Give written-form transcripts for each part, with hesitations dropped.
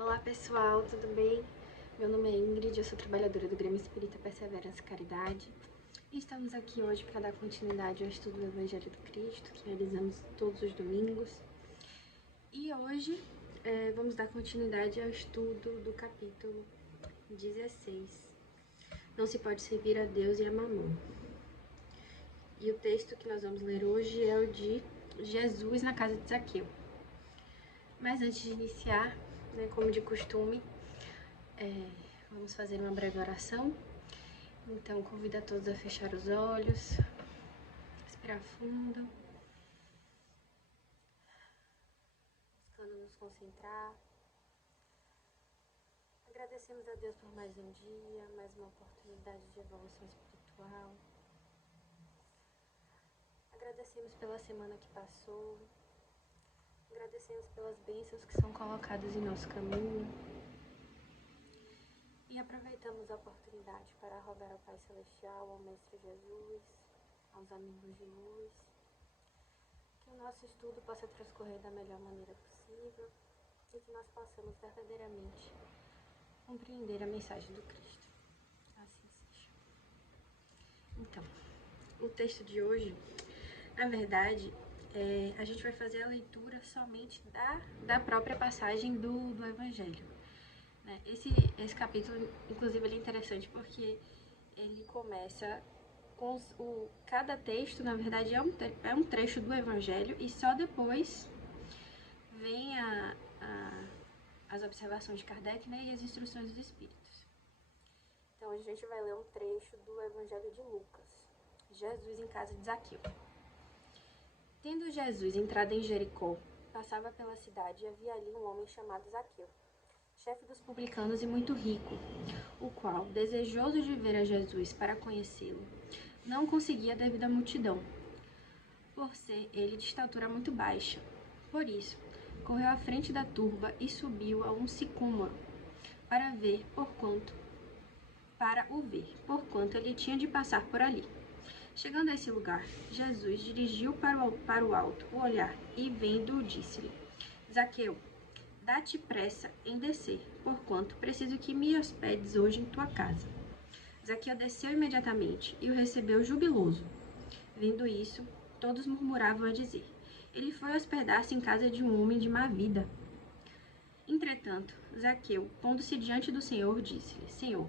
Olá pessoal, tudo bem? Meu nome é Ingrid, eu sou trabalhadora do Grêmio Espírita Perseverança e Caridade e estamos aqui hoje para dar continuidade ao estudo do Evangelho do Cristo, que realizamos todos os domingos. E hoje vamos dar continuidade ao estudo do capítulo 16. Não se pode servir a Deus e a Mamon. E o texto que nós vamos ler hoje é o de Jesus na casa de Zaqueu. Mas antes de iniciar, como de costume, vamos fazer uma breve oração. Então, convido a todos a fechar os olhos, respirar fundo, buscando nos concentrar. Agradecemos a Deus por mais um dia, mais uma oportunidade de evolução espiritual. Agradecemos pela semana que passou. Agradecemos pelas bênçãos que são colocadas em nosso caminho. E aproveitamos a oportunidade para rogar ao Pai Celestial, ao Mestre Jesus, aos amigos de luz, que o nosso estudo possa transcorrer da melhor maneira possível e que nós possamos verdadeiramente compreender a mensagem do Cristo. Assim seja. Então, o texto de hoje, na verdade, a gente vai fazer a leitura somente da própria passagem do Evangelho. Esse capítulo, inclusive, ele é interessante porque ele começa com cada texto, na verdade, é um trecho do Evangelho e só depois vem as observações de Kardec, e as instruções dos Espíritos. Então, a gente vai ler um trecho do Evangelho de Lucas, Jesus em casa de Zaqueu. Tendo Jesus entrado em Jericó, passava pela cidade e havia ali um homem chamado Zaqueu, chefe dos publicanos e muito rico, o qual, desejoso de ver a Jesus para conhecê-lo, não conseguia devido à multidão, por ser ele de estatura muito baixa. Por isso, correu à frente da turba e subiu a um sicômoro para o ver, porquanto ele tinha de passar por ali. Chegando a esse lugar, Jesus dirigiu para o alto o olhar e, vendo-o, disse-lhe: Zaqueu, dá-te pressa em descer, porquanto preciso que me hospedes hoje em tua casa. Zaqueu desceu imediatamente e o recebeu jubiloso. Vendo isso, todos murmuravam a dizer: ele foi hospedar-se em casa de um homem de má vida. Entretanto, Zaqueu, pondo-se diante do Senhor, disse-lhe: Senhor,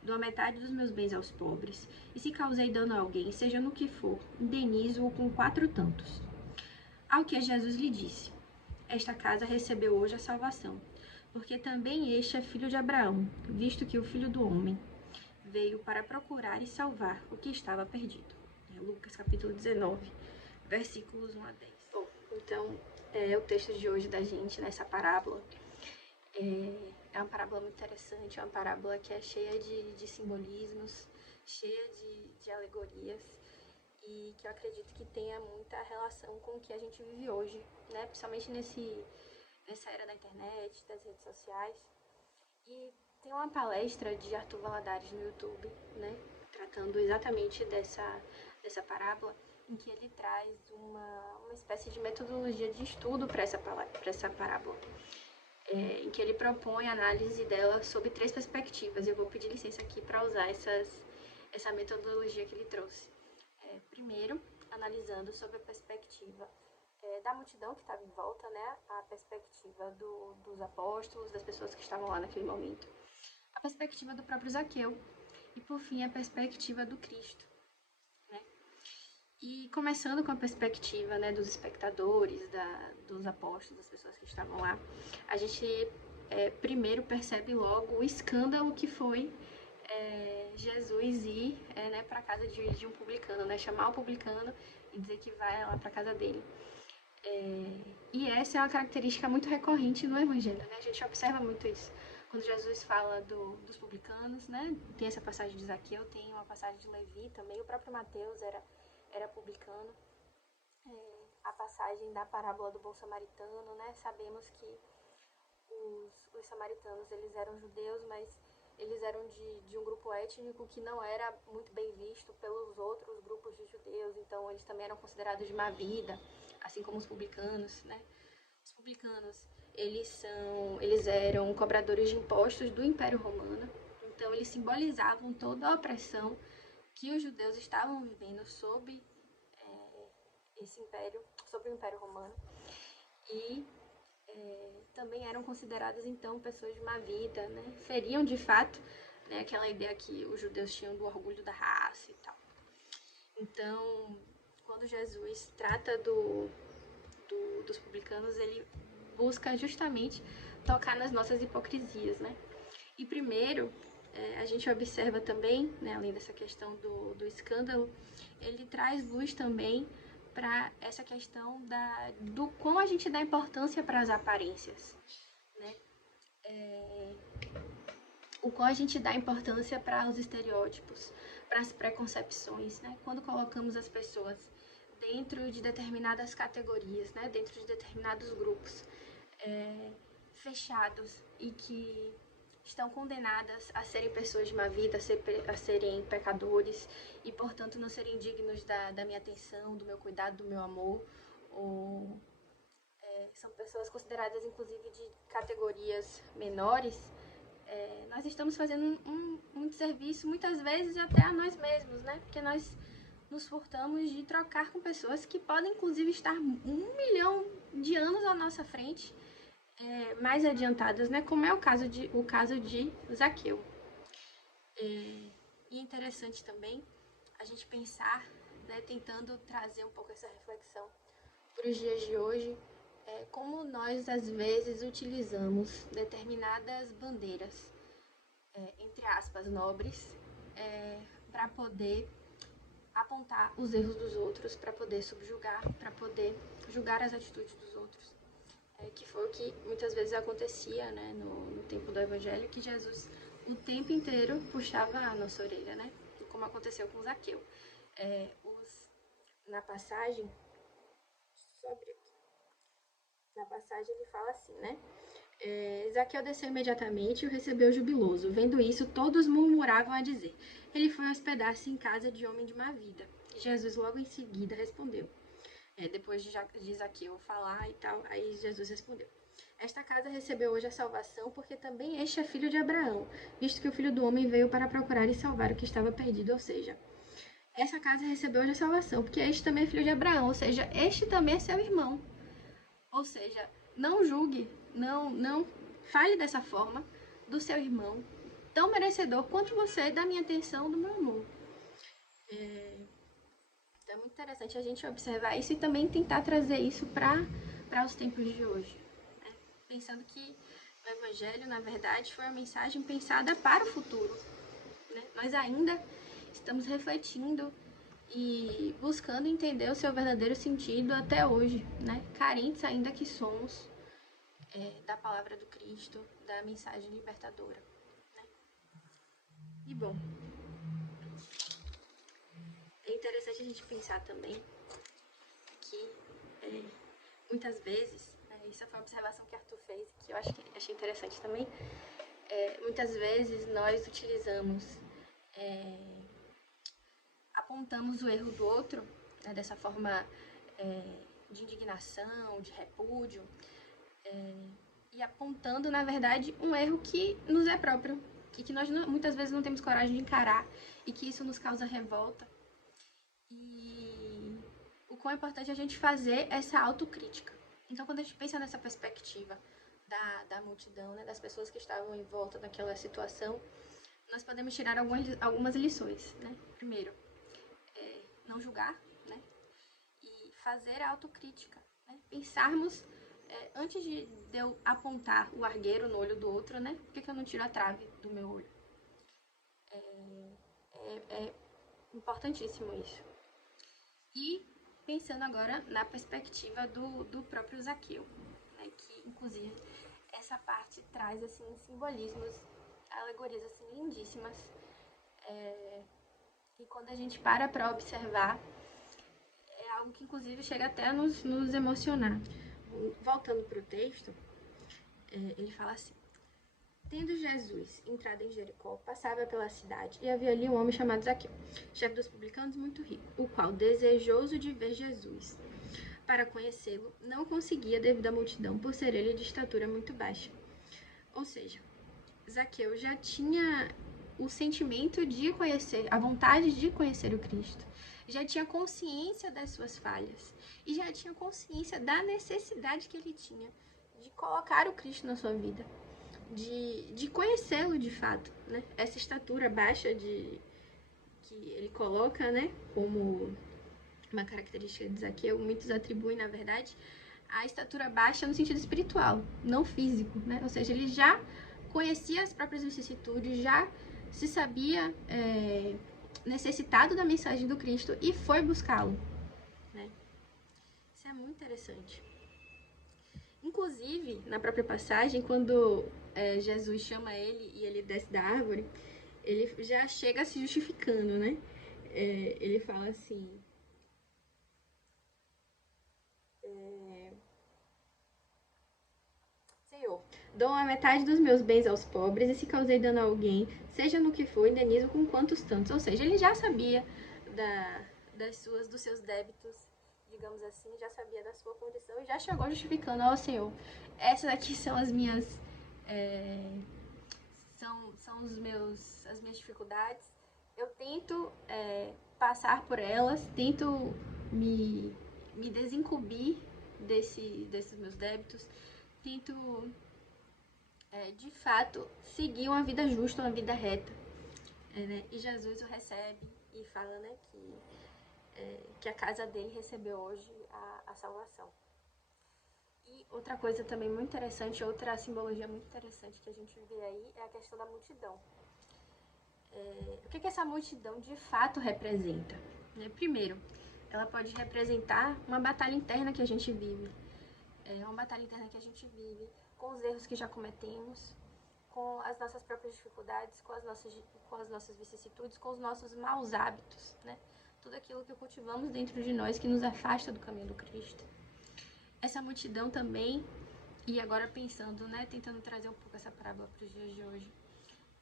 dou a metade dos meus bens aos pobres, e se causei dano a alguém, seja no que for, indenizo-o com 4 tantos. Ao que Jesus lhe disse: esta casa recebeu hoje a salvação, porque também este é filho de Abraão, visto que o Filho do Homem veio para procurar e salvar o que estava perdido. Lucas capítulo 19, versículos 1 a 10. Bom, então, o texto de hoje da gente nessa parábola é uma parábola muito interessante, é uma parábola que é cheia de simbolismos, cheia de alegorias, e que eu acredito que tenha muita relação com o que a gente vive hoje, principalmente nessa era da internet, das redes sociais. E tem uma palestra de Arthur Valadares no YouTube, tratando exatamente dessa parábola, em que ele traz uma espécie de metodologia de estudo para essa parábola, em que ele propõe a análise dela sob 3 perspectivas. Eu vou pedir licença aqui para usar essa metodologia que ele trouxe. Primeiro, analisando sob a perspectiva da multidão que estava em volta, a perspectiva dos apóstolos, das pessoas que estavam lá naquele momento, a perspectiva do próprio Zaqueu e, por fim, a perspectiva do Cristo. E começando com a perspectiva dos espectadores, dos apóstolos, das pessoas que estavam lá, a gente primeiro percebe logo o escândalo que foi Jesus ir para a casa de um publicano, chamar o publicano e dizer que vai lá para a casa dele. E essa é uma característica muito recorrente no Evangelho, a gente observa muito isso. Quando Jesus fala dos publicanos, tem essa passagem de Zaqueu, tem uma passagem de Levi também, o próprio Mateus era publicano. A passagem da parábola do bom samaritano, sabemos que os samaritanos, eles eram judeus, mas eles eram de um grupo étnico que não era muito bem visto pelos outros grupos de judeus, então eles também eram considerados de má vida, assim como os publicanos, Os publicanos, eles eram cobradores de impostos do Império Romano. Então, eles simbolizavam toda a opressão que os judeus estavam vivendo sob esse império, sobre o Império Romano. E também eram consideradas, então, pessoas de má vida, né? Feriam, de fato, né, aquela ideia que os judeus tinham do orgulho da raça e tal. Então, quando Jesus trata dos publicanos, ele busca justamente tocar nas nossas hipocrisias, né? E primeiro, a gente observa também, né, além dessa questão do escândalo, ele traz luz também para essa questão do quão a gente dá importância para as aparências, né? O quão a gente dá importância para os estereótipos, para as preconcepções, né? Quando colocamos as pessoas dentro de determinadas categorias, né? Dentro de determinados grupos fechados e que estão condenadas a serem pessoas de má vida, a serem pecadores e, portanto, não serem dignos da minha atenção, do meu cuidado, do meu amor, ou são pessoas consideradas, inclusive, de categorias menores. Nós estamos fazendo um desserviço, muitas vezes, até a nós mesmos, né? Porque nós nos furtamos de trocar com pessoas que podem, inclusive, estar 1 milhão de anos à nossa frente, mais adiantadas, né? Como é o caso de Zaqueu. E é interessante também a gente pensar, né, tentando trazer um pouco essa reflexão para os dias de hoje, como nós às vezes utilizamos determinadas bandeiras, entre aspas, nobres, para poder apontar os erros dos outros, para poder subjugar, para poder julgar as atitudes dos outros. Que foi o que muitas vezes acontecia, né, no tempo do Evangelho, que Jesus o tempo inteiro puxava a nossa orelha, né, como aconteceu com Zaqueu. Na passagem, ele fala assim, né, Zaqueu desceu imediatamente e o recebeu jubiloso. Vendo isso, todos murmuravam a dizer, ele foi hospedar-se em casa de homem de má vida. E Jesus logo em seguida respondeu, depois de Zaqueu falar e tal, aí Jesus respondeu, esta casa recebeu hoje a salvação, porque também este é filho de Abraão, visto que o Filho do Homem veio para procurar e salvar o que estava perdido, ou seja, essa casa recebeu hoje a salvação, porque este também é filho de Abraão, ou seja, este também é seu irmão. Ou seja, não julgue, não fale dessa forma do seu irmão, tão merecedor quanto você da minha atenção, do meu amor. Então é muito interessante a gente observar isso e também tentar trazer isso para os tempos de hoje. Né? Pensando que o Evangelho, na verdade, foi uma mensagem pensada para o futuro. Né? Nós ainda estamos refletindo e buscando entender o seu verdadeiro sentido até hoje, né? Carentes ainda que somos da palavra do Cristo, da mensagem libertadora. Né? E bom, é interessante a gente pensar também que muitas vezes, isso foi uma observação que Arthur fez, que eu achei interessante também, muitas vezes nós utilizamos, apontamos o erro do outro, né, dessa forma de indignação, de repúdio, e apontando, na verdade, um erro que nos é próprio, que nós muitas vezes não temos coragem de encarar e que isso nos causa revolta. E o quão é importante a gente fazer essa autocrítica. Então, quando a gente pensa nessa perspectiva da multidão, né, das pessoas que estavam em volta daquela situação, nós podemos tirar algumas lições. Né? Primeiro, não julgar, né? E fazer a autocrítica. Né? Pensarmos, antes de eu apontar o argueiro no olho do outro, né? Por que eu não tiro a trave do meu olho? É importantíssimo isso. E pensando agora na perspectiva do próprio Zaqueu, né, que inclusive essa parte traz assim simbolismos, alegorias assim lindíssimas, e quando a gente para observar, é algo que inclusive chega até a nos emocionar. Voltando para o texto, ele fala assim: tendo Jesus entrado em Jericó, passava pela cidade, e havia ali um homem chamado Zaqueu, chefe dos publicanos muito rico, o qual, desejoso de ver Jesus, para conhecê-lo, não conseguia devido à multidão, por ser ele de estatura muito baixa. Ou seja, Zaqueu já tinha o sentimento de conhecer, a vontade de conhecer o Cristo, já tinha consciência das suas falhas e já tinha consciência da necessidade que ele tinha de colocar o Cristo na sua vida, de conhecê-lo de fato, né? Essa estatura baixa que ele coloca, né, como uma característica de Zaqueu, muitos atribuem, na verdade, a estatura baixa no sentido espiritual, não físico, né? Ou seja, ele já conhecia as próprias vicissitudes, já se sabia necessitado da mensagem do Cristo e foi buscá-lo, né? Isso é muito interessante. Inclusive, na própria passagem, quando Jesus chama ele e ele desce da árvore, ele já chega se justificando, né? Ele fala assim... Senhor, dou a metade dos meus bens aos pobres, e se causei dano a alguém, seja no que for, indenizo com quantos tantos. Ou seja, ele já sabia dos seus débitos, digamos assim, já sabia da sua condição e já chegou justificando: ó Senhor, essas aqui são as minhas... são as minhas dificuldades. Eu tento passar por elas, tento me desincumbir desses meus débitos, tento de fato seguir uma vida justa, uma vida reta, né? E Jesus o recebe e fala, né, que a casa dele recebeu hoje a salvação. E outra coisa também muito interessante, outra simbologia muito interessante que a gente vê aí é a questão da multidão. O que essa multidão de fato representa? Primeiro, ela pode representar uma batalha interna que a gente vive. Uma batalha interna que a gente vive com os erros que já cometemos, com as nossas próprias dificuldades, com as nossas vicissitudes, com os nossos maus hábitos, né? Tudo aquilo que cultivamos dentro de nós que nos afasta do caminho do Cristo. Essa multidão também, e agora pensando, né, tentando trazer um pouco essa parábola para os dias de hoje,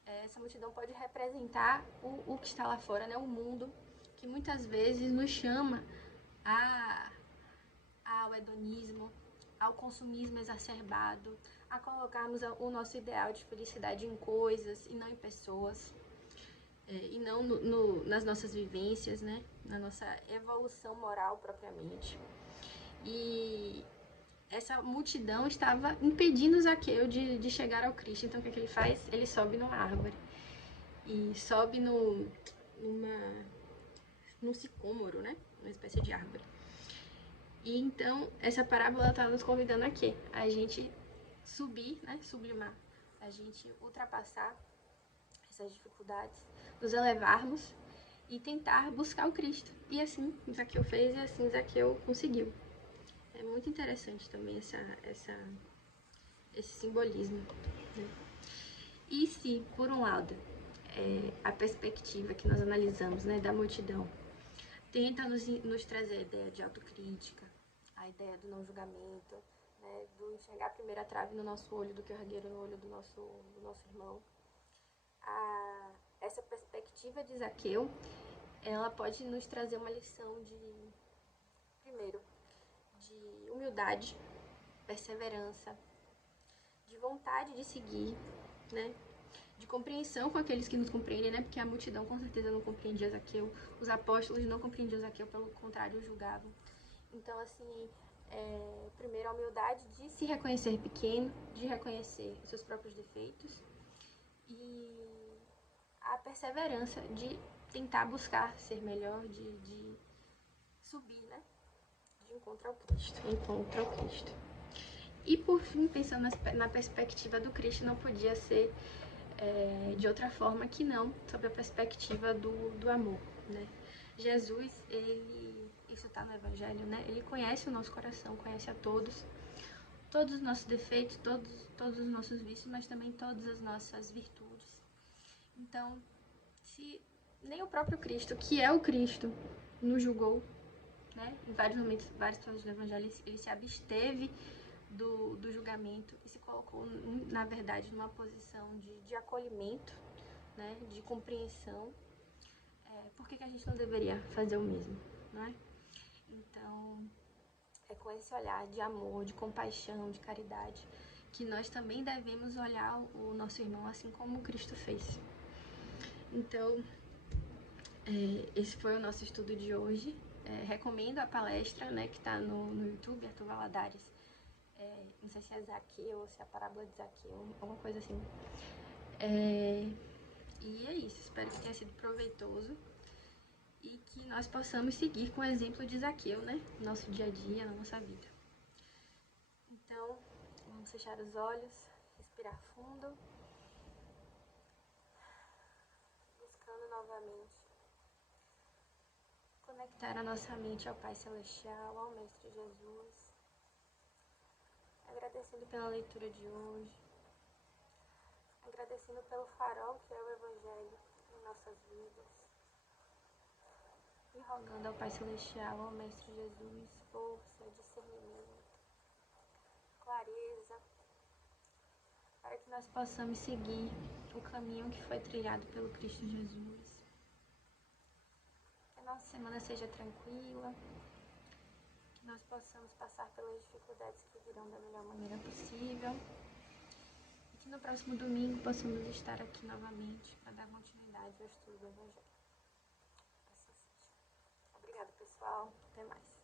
essa multidão pode representar o que está lá fora, né, o mundo, que muitas vezes nos chama ao hedonismo, ao consumismo exacerbado, a colocarmos o nosso ideal de felicidade em coisas e não em pessoas, e não nas nossas vivências, né, na nossa evolução moral propriamente. E essa multidão estava impedindo Zaqueu de chegar ao Cristo. Então o que ele faz? Ele sobe numa árvore e sobe num sicômoro, né, uma espécie de árvore. E então, essa parábola está nos convidando a quê? A gente subir, né? Sublimar. A gente ultrapassar essas dificuldades, nos elevarmos e tentar buscar o Cristo. E assim Zaqueu fez e assim Zaqueu conseguiu. É muito interessante também esse simbolismo, né? E se, por um lado, a perspectiva que nós analisamos, né, da multidão tenta nos trazer a ideia de autocrítica, a ideia do não julgamento, né, do enxergar a primeira trave no nosso olho do que o regueiro no olho do nosso irmão. Essa perspectiva de Zaqueu, ela pode nos trazer uma lição primeiro, de humildade, perseverança, de vontade de seguir, né, de compreensão com aqueles que nos compreendem, né? Porque a multidão com certeza não compreendia Zaqueu, os apóstolos não compreendiam Zaqueu, pelo contrário, o julgavam. Então, assim, primeiro a humildade de se reconhecer pequeno, de reconhecer os seus próprios defeitos, e a perseverança de tentar buscar ser melhor, de subir, né? De encontro ao Cristo. E por fim, pensando na perspectiva do Cristo, não podia ser de outra forma que não sob a perspectiva do amor, né? Jesus, isso está no Evangelho, né? Ele conhece o nosso coração, conhece a todos os nossos defeitos, todos os nossos vícios, mas também todas as nossas virtudes. Então, se nem o próprio Cristo, que é o Cristo, nos julgou, né? Em vários momentos, vários trechos do Evangelho, ele se absteve do julgamento e se colocou, na verdade, numa posição de acolhimento, né, de compreensão. Por que a gente não deveria fazer o mesmo, não é? Então, É com esse olhar de amor, de compaixão, de caridade, que nós também devemos olhar o nosso irmão assim como Cristo fez. Então, esse foi o nosso estudo de hoje. Recomendo a palestra, né, que está no YouTube, Arthur Valadares. Não sei se é Zaqueu ou se é a parábola de Zaqueu, alguma coisa assim. E é isso, espero que tenha sido proveitoso e que nós possamos seguir com o exemplo de Zaqueu, né, no nosso dia a dia, na nossa vida. Então, vamos fechar os olhos, respirar fundo, buscando novamente conectar a nossa mente ao Pai Celestial, ao Mestre Jesus, agradecendo pela leitura de hoje, agradecendo pelo farol que é o Evangelho em nossas vidas e rogando ao Pai Celestial, ao Mestre Jesus, força, discernimento, clareza, para que nós possamos seguir o caminho que foi trilhado pelo Cristo Jesus. Que a nossa semana seja tranquila, que nós possamos passar pelas dificuldades que virão da melhor maneira possível e que no próximo domingo possamos estar aqui novamente para dar continuidade ao estudo do Evangelho. Assim seja. Obrigada, pessoal. Até mais.